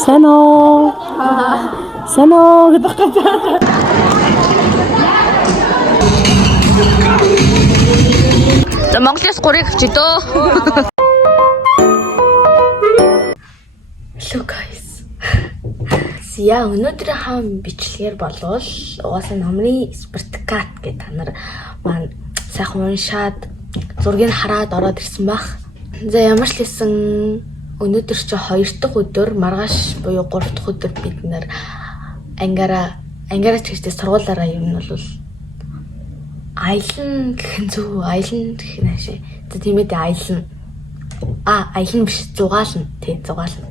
Сано гэдэг гэж. Монголоос 3-ыг авчидөө. Hello guys. Яа өнөөдөр хаан бичлэгээр болвол угаасаа номрын Спартакат гэдэг та нар маань сайхан уншаад зургийг хараад ороод ирсэн бах. За ямар ч лсэн өнөөдөр чи 2 дахь өдөр маргааш буюу 3 дахь өдөр бид нэр ангаараа чигтэй сургуулаараа юм нь бол аялна гэх нь зөв аялна гэх нь ашиг. За тийм ээ аялна. Аялна биш зугаална. Тий зугаална.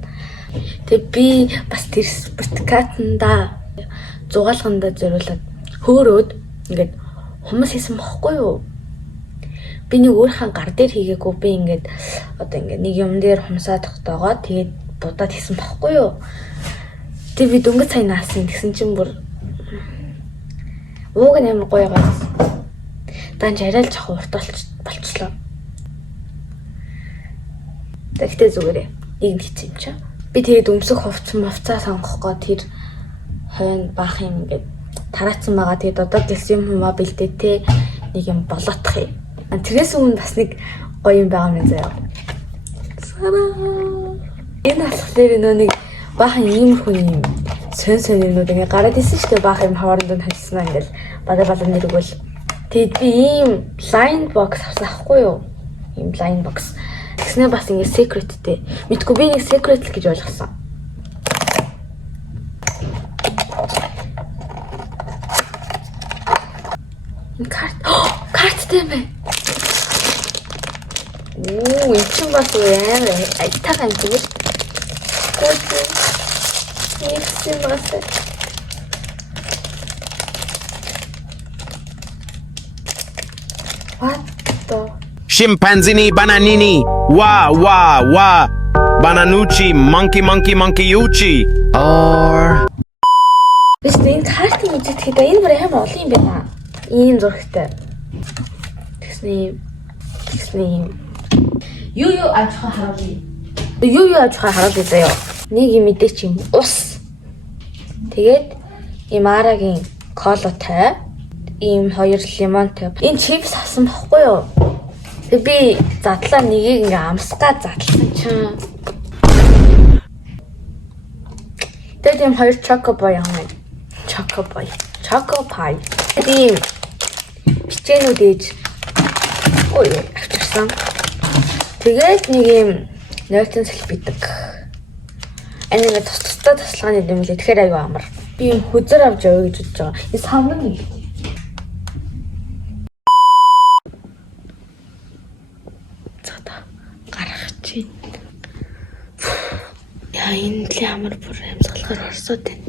Тэг би бас тэр Спартакатанда зугаалганда зориулаад хөөрөөд ингээд хүмүүс хийсэн бохгүй юу? Би нэг өөрийнхөө гар дээр хийгээгүй би ингээд одоо ингээд нэг юм дээр хумсаад тогтоогоод тэгээд будаад хийсэн бохгүй юу? Тэг би дөнгөж сайн наасан тэгсэн чинь бүр ууг нь амар гоё гас. Данж арай л жах урт болчихлоо. Тэгтээ зүгээрээ нэг хийчих юм чаа. Би тэгээд өмсөх хувцаа сонгох гоо тэр хойно баах юм ингээд тараацсан байгаа. Тэгээд одоо гэлсэн юм бэлдээ те нэг юм болоотох юм. Тэрээс өмнө бас нэг гоё юм байгаа юм заяа. Энэ болохоор нөө нэг баахан иймэрхүү юм сон юмнууд ингээд гараад исэн шүү дээ. Баах юм хооронд нь хальснаа ингээд бадаа нэргүүл. Тэгээд би ийм line box авсахгүй юу? Ийм line box. Тэгснэ бас ингэ secretтэй. Мэдгүй би нэг secret л гэж ойлгосон. Карттай мэ. Энэ чинь бас амар айтаахан зүгээр. Ирсэн бас. What the Scimpanzini bananini, wa, bananucci, monkey uchi, or... Биш энэ карт мэдээхэд энэ бүр амар олон юм байна. Ийм зурагтай. Тэгснэ юм. Юу ажихаа харуулъя заяа. Нэг юм мэдээч юм ус. Тэгээд ийм арагийн колотой, ийм 2 лимонтой. Энэ чипс авсан бохгүй юу? Тэг би задлаа нэгийг ингээ амсгаа задлсан чинь. Тэгээд юм 2 чокобой юм. Чокопай. Тийм бичээнүүд ээж. Ой, авчирсан. Тэгээд нэг юм нойтон сэлбидэг. Энийг тусдаа тасалгааны юм лээ. Тэгэхээр аюу амар. Би юм хүзэр авч явъя гэж бодож байгаа. Энэ саман нэг. Яа энэ л амар бүр амьсгалахаар орсоод байна.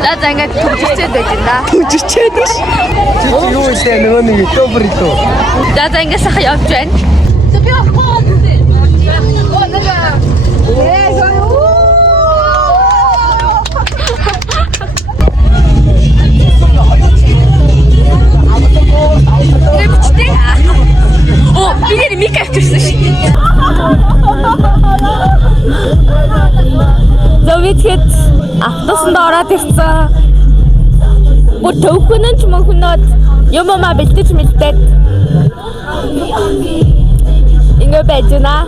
За ингээд төвччээд байж байна. Хүччээд ш. Юу вэ нөгөө нэг добрито. За ингээд сахаа явж байна. Би нэр мик авчихсан шүү. Зовитгэд автобусанд ороод ирсэн. Бүр төвхөнөнд ч мөнхөнөд юм бэлдэж мэлдээд ингэ байж байна.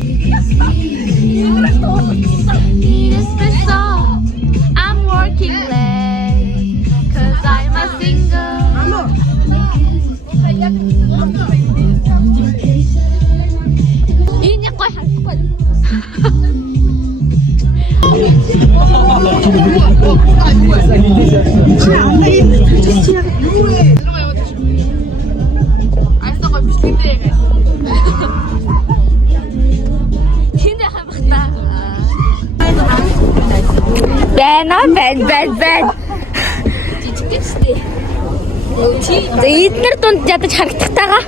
I'm working late cause I'm a single. Энэ гой харахгүй. Айсгаа бичлэгтэй. Хинэ хамхта. Бэн. Жижигтэй. Эднэр дунд ядаж харагдахтайгаа.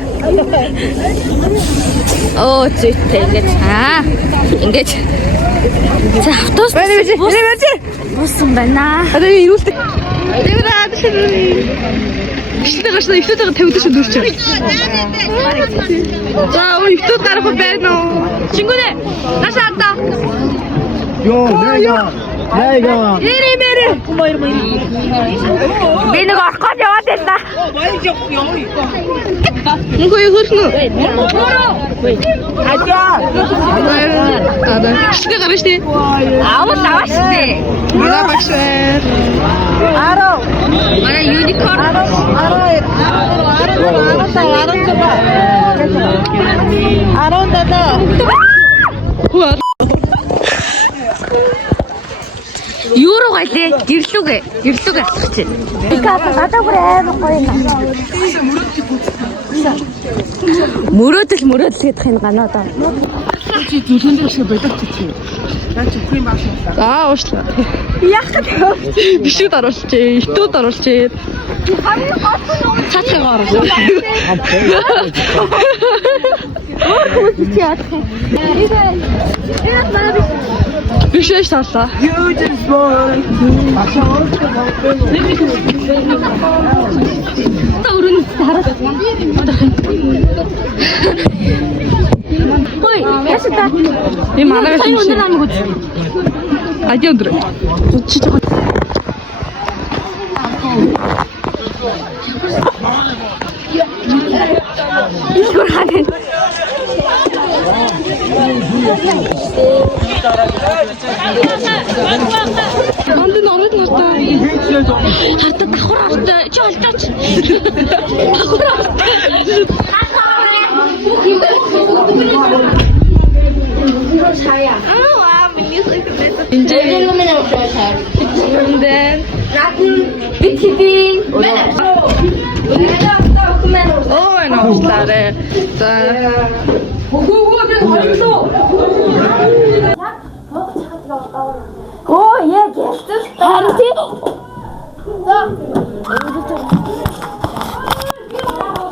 Оо зүйтэй ингэж. За автобус буусан байна. Одоо юу ирүүлдэг? Бичлээ гашна ихтэйгээ тавьдаг шүү дүүрч. За ихтэй гарах байна уу? Чингүнэ. Наша ата. 내가 Ири. Би нэг орхоод яваад байна. Мөнхөө хөрснө. Бичлээ гарна штэ. Аваа штэ. Манай багш байна. Манай юникорн. Юу руу галээ? Гэрлүүгээ алах чинь. гадаа бүр амар гоё юм. Мөрөөдөл гэдэх энэ ганаа даа. За уушлаа. Яах вэ? Бишүүд оруулчихээ, итүүд оруулчихээ. Цаацгаа оруулаа. Бишээ шаалаа. Өрөн хараад. Хой, яаш та? Би манай Сайн өндөр намайг үз. Ади өндөр. Чи жоо. Ишгөр ханаа. Анд номд нартаа. Хартаа давхар артай. Чи олдооч. Давхар артай. Уушлаарэ. За. Оо яг ялцсан. Харин тий.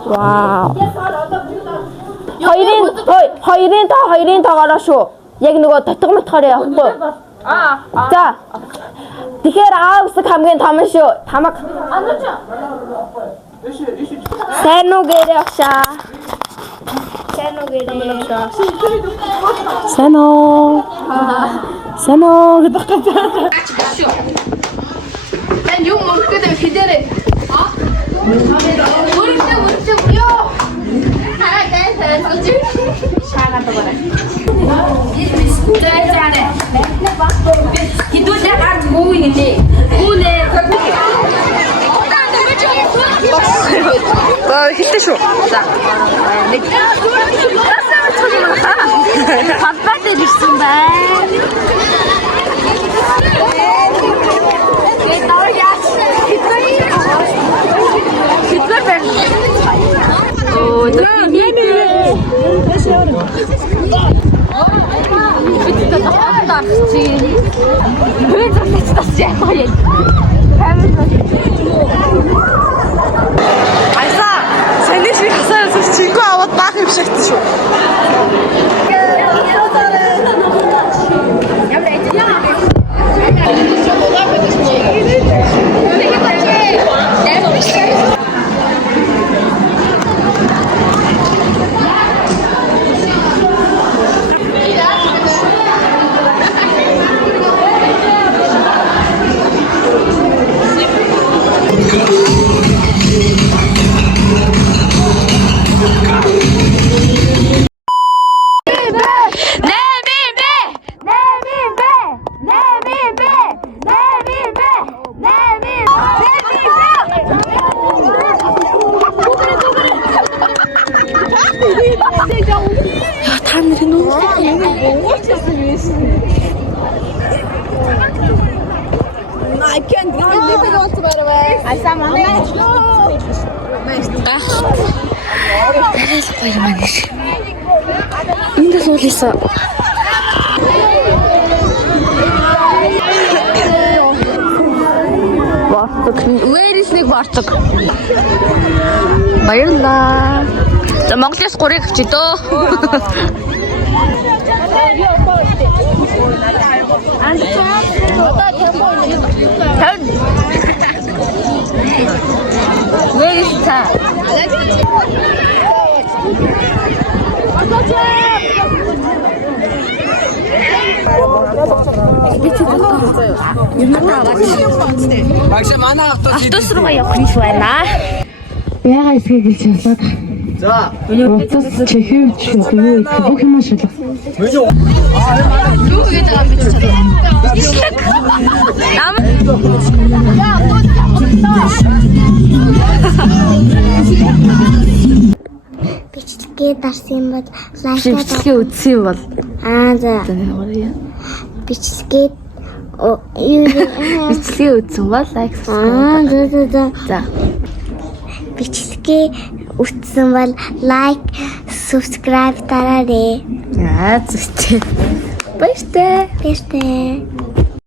Вау. Хоёрын тоогоороо шүү. Яг нөгөө дотго мотхоор явахгүй. За. Тэгэхээр аа үсэг хамгийн том шүү. Тамаг. Сайн уу гэрээ авшаа. Санаа гэдэг гэж. Эн юм мөрөхөд хидэрэ. Мөрөх ёо. Шаагаад байгаа. Зайцаарэ. Хидүүлээ гарч гүйн нэ. Гүнэ. Хэлтэй шүү. За. Нэг. Хатбат ирсэн байна. Хитвэр байна. Оо, Айса, саний шиг хасаа чиггүй аваад баах юм шиг шүү. та нарын үү? Айса манай. Дарайл баяр маань. Энд суулсан. Вартаг. Вэрис нэг вартаг. Баярлаа. За Монголоос 3-ыг авчи дөө. Ан Where is ta? Автобус руугаа явах гэж байна. Яга эсгээ гэлж ясаад. За. Уцас чихээ шүү. Бүх юм шалгах. Юу гэж байгаа юм бэ Бичлэгээ дарсан бол лайк Бичлэгээ үзсэн юм бол за бичлэгээ бичлэгээ үзсэн бол лайк за за бичлэгээ үзсэн бол лайк subscribe дараарай. яа зүгт баяртай Баяртай.